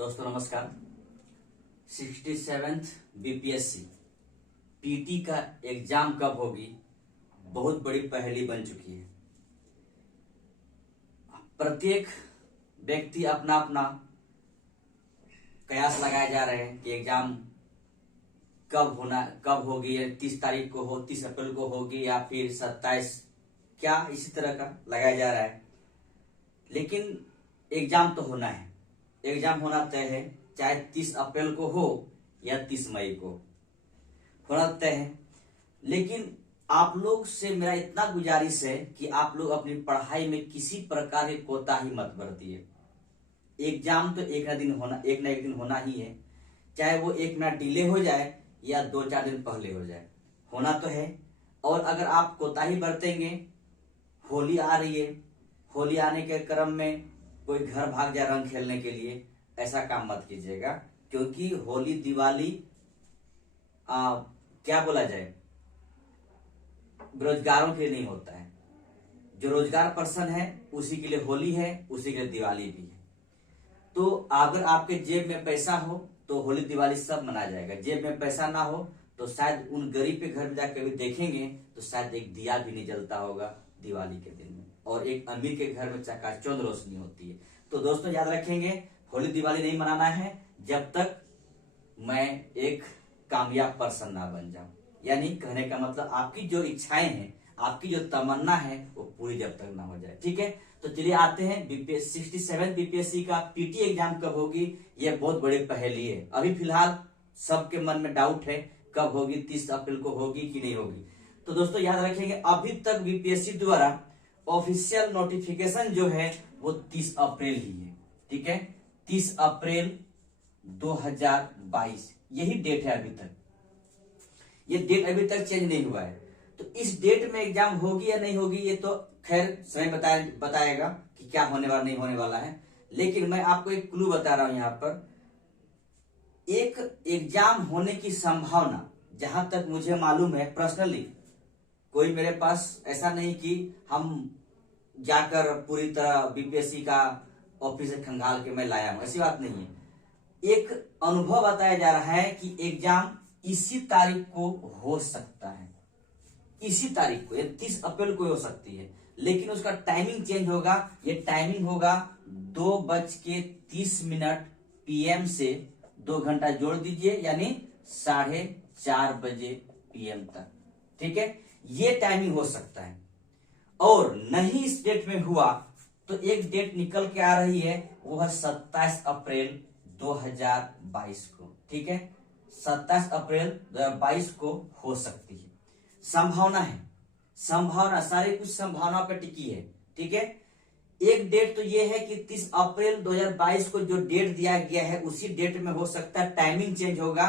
दोस्तों नमस्कार। 67th BPSC PT का एग्जाम कब होगी, बहुत बड़ी पहेली बन चुकी है। प्रत्येक व्यक्ति अपना अपना कयास लगाए जा रहे हैं कि एग्जाम कब होगी, 30 तारीख को हो, 30 अप्रैल को होगी या फिर 27, क्या इसी तरह का लगाया जा रहा है। लेकिन एग्जाम तो होना है, एग्जाम होना तय है, चाहे 30 अप्रैल को हो या 30 मई को होना तय है। लेकिन आप लोग से मेरा इतना गुजारिश है कि आप लोग अपनी पढ़ाई में किसी प्रकार की कोताही मत बरतिए। एग्जाम तो एक ना एक दिन होना ही है, चाहे वो 1 मिनट डिले हो जाए या 2-4 दिन पहले हो जाए, होना तो है। और अगर आप कोताही बरतेंगे, होली आ रही है, होली आने के क्रम में कोई घर भाग जाए रंग खेलने के लिए, ऐसा काम मत कीजिएगा। क्योंकि होली दिवाली क्या बोला जाए, बेरोजगारों के लिए नहीं होता है। जो रोजगार पर्सन है उसी के लिए होली है, उसी के लिए दिवाली भी है। तो अगर आपके जेब में पैसा हो तो होली दिवाली सब मनाया जाएगा, जेब में पैसा ना हो तो शायद उन गरीब के घर में जाकर भी देखेंगे तो शायद एक दिया भी नहीं जलता होगा दिवाली के दिन में, और एक अमीर के घर में चकाचौंध रोशनी होती है। तो दोस्तों याद रखेंगे, होली दिवाली नहीं मनाना है जब तक मैं एक कामयाब पर्सन ना बन जाऊं। यानी कहने का मतलब आपकी जो इच्छाएं हैं, आपकी जो तमन्ना है वो पूरी जब तक ना हो जाए। ठीक है, तो चलिए आते हैं 67 बीपीएससी का पीटी एग्जाम कब होगी। ये बहुत बड़ी पहेली है। अभी फिलहाल सबके मन में डाउट है कब होगी, 30 अप्रैल को होगी कि नहीं होगी। तो दोस्तों याद रखेंगे, अभी तक बीपीएससी द्वारा ऑफिशियल नोटिफिकेशन जो है वो 30 अप्रैल ही है। ठीक है, 30 अप्रैल 2022 यही डेट है। अभी तक ये डेट अभी तक चेंज नहीं हुआ है। तो इस डेट में एग्जाम होगी या नहीं होगी ये तो खैर समय बताएगा कि क्या होने वाला नहीं होने वाला है। लेकिन मैं आपको एक क्लू बता रहा हूं यहाँ पर। एक एग्जाम होने की संभावना जहां तक मुझे मालूम है पर्सनली, कोई मेरे पास ऐसा नहीं कि हम जाकर पूरी तरह बीपीएससी का ऑफिस से खंगाल के मैं लाया हूं, ऐसी बात नहीं है। एक अनुभव बताया जा रहा है कि एग्जाम इसी तारीख को हो सकता है, इसी तारीख को, 30 अप्रैल को हो सकती है। लेकिन उसका टाइमिंग चेंज होगा। ये टाइमिंग होगा 2:30 PM से 2 घंटा जोड़ दीजिए, यानी 4:30 बजे PM तक। ठीक है, ये टाइमिंग हो सकता है। और नहीं इस डेट में हुआ तो एक डेट निकल के आ रही है, वो है 27 अप्रैल 2022 को। ठीक है, 27 अप्रैल 2022 को हो सकती है। संभावना है, संभावना, सारी कुछ संभावना पर टिकी है। ठीक है, एक डेट तो ये है कि 30 अप्रैल 2022 को जो डेट दिया गया है उसी डेट में हो सकता है। टाइमिंग चेंज होगा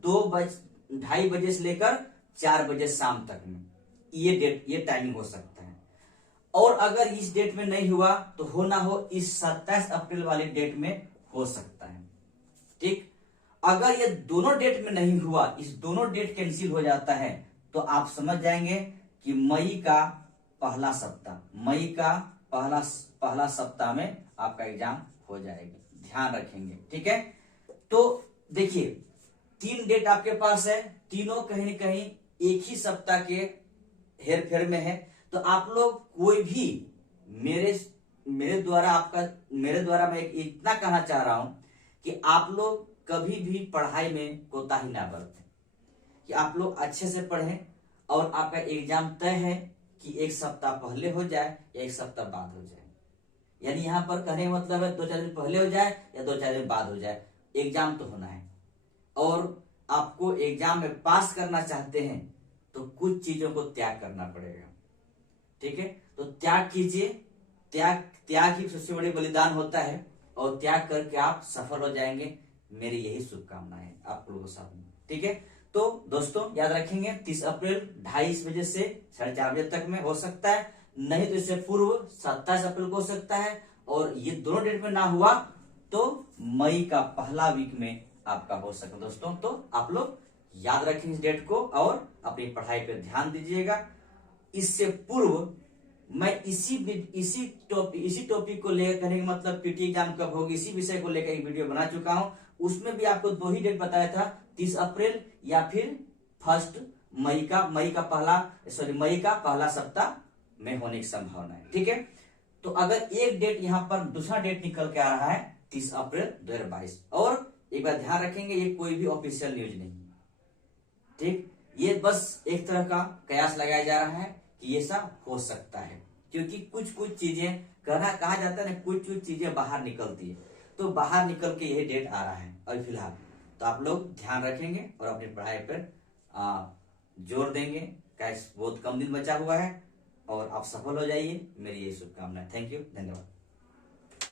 2:30 बजे से लेकर 4 बजे शाम तक में, ये डेट, ये टाइमिंग हो सकता है। और अगर इस डेट में नहीं हुआ तो हो ना हो इस 27 अप्रैल वाले डेट में हो सकता है। ठीक, अगर ये दोनों डेट में नहीं हुआ, इस दोनों डेट कैंसिल हो जाता है, तो आप समझ जाएंगे कि मई का पहला सप्ताह में आपका एग्जाम हो जाएगा। ध्यान रखेंगे। ठीक है, तो देखिए 3 डेट आपके पास है, तीनों कहीं न कहीं एक ही सप्ताह के हेर फेर में है। तो आप लोग कोई भी मेरे द्वारा मैं इतना कहना चाह रहा हूं कि आप लोग कभी भी पढ़ाई में कोताही ना बरतें, कि आप लोग अच्छे से पढ़ें। और आपका एग्जाम तय है कि 1 सप्ताह पहले हो जाए या 1 सप्ताह बाद हो जाए, यानी यहां पर कहने का मतलब है 2-4 दिन पहले हो जाए या 2-4 दिन बाद हो जाए, एग्जाम तो होना है। और आपको एग्जाम में पास करना चाहते हैं तो कुछ चीजों को त्याग करना पड़ेगा। ठीक है, तो त्याग कीजिए। त्याग ही सबसे बड़ी बलिदान होता है, और त्याग करके आप सफल हो जाएंगे। मेरी यही शुभकामनाएं है आप लोगों के साथ में। ठीक है, तो दोस्तों याद रखेंगे 30 अप्रैल 2:30 बजे से 4:30 बजे तक में हो सकता है, नहीं तो इससे पूर्व 27 अप्रैल को हो सकता है। और ये दोनों डेट में ना हुआ तो मई का पहला वीक में आपका हो सकता है। दोस्तों तो आप लोग याद रखें इस डेट को और अपनी पढ़ाई पर ध्यान दीजिएगा। इससे पूर्व मैं इसी टॉपिक को लेकर, कहने का मतलब पीटी एग्जाम कब होगी, इसी विषय को लेकर एक वीडियो बना चुका हूं। उसमें भी आपको 2 ही डेट बताया था, 30 अप्रैल या फिर 1 मई का, मई का पहला सप्ताह में होने की संभावना है। ठीक है, तो अगर एक डेट यहाँ पर दूसरा डेट निकल के आ रहा है 30 अप्रैल 2022, और एक बार ध्यान रखेंगे ये कोई भी ऑफिशियल न्यूज नहीं है। ठीक, ये बस एक तरह का कयास लगाया जा रहा है कि ये सब हो सकता है, क्योंकि कुछ चीजें कहा जाता है ना, कुछ चीजें बाहर निकलती है, तो बाहर निकल के यही डेट आ रहा है अभी फिलहाल। तो आप लोग ध्यान रखेंगे और अपनी पढ़ाई पर जोर देंगे, बहुत कम दिन बचा हुआ है और आप सफल हो जाइए, मेरी ये शुभकामनाएं। थैंक यू, धन्यवाद।